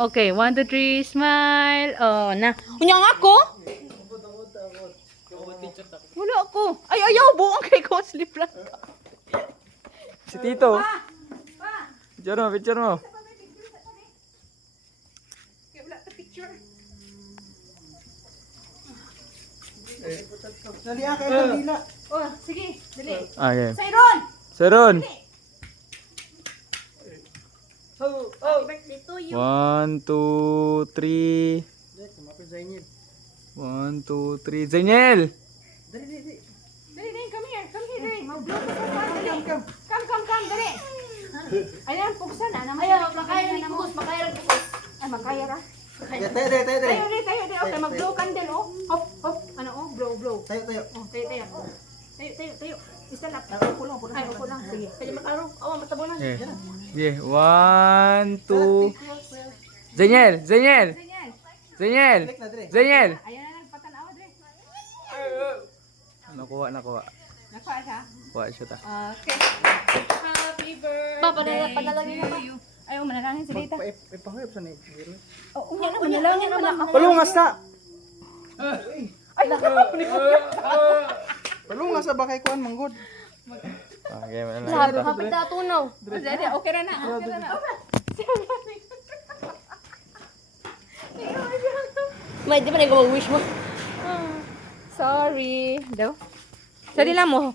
Okay, 1, 2, 3, smile. Oh, na. Unyang ako? Wala ako. Ay, ayaw, buong kay ko. Slip lang ka. Si Tito. Picture mo, picture mo. Okay, wala ka picture. Dali ah, kaya kandila. Oh, sige, dali. Okay. Sayron! Saron. Oh, birthday to you. 1, 2, 3. Kumapit Zainil. 1, 2, 3. Zaniel! Dali, dali. Dali, dali, come here, dali. Mag-blow ka sa dali. Come. Come, dali. Ayan, puksan na. Ayaw, makaya rin bukos, makaya rin bukos. Ay, magkaya ra. Tayo. Tayo. Okay, mag-blow candle, oh. Hop. Ano, oh, blow. Tayo. Oh, tayo. Tayo. Stand up. Upo lang. Ay, upo lang. Sige. Kaya makarong, awa, matabunan. Okay. Okay. 1, 2. Zaniel! Ganyan. Zaniel! Click na, dali. Zaniel! Ayan na, nagpatanaw, Dre. Nakuha. Nakuha siya. Kuha siya ta. Okay. Happy birthday Panalangin na ba? to you. Ayaw, manalangin si Dita. Ipahuyap sa ni. Oh, manalangin na ba? Palungas ta. Palungas sa bakay kuan manggod. Okay, wala na. Sabi, kapit na tunaw. Dali, okay na. May, di ba na mag-wish mo? Sorry. Daw. Sa dila mo,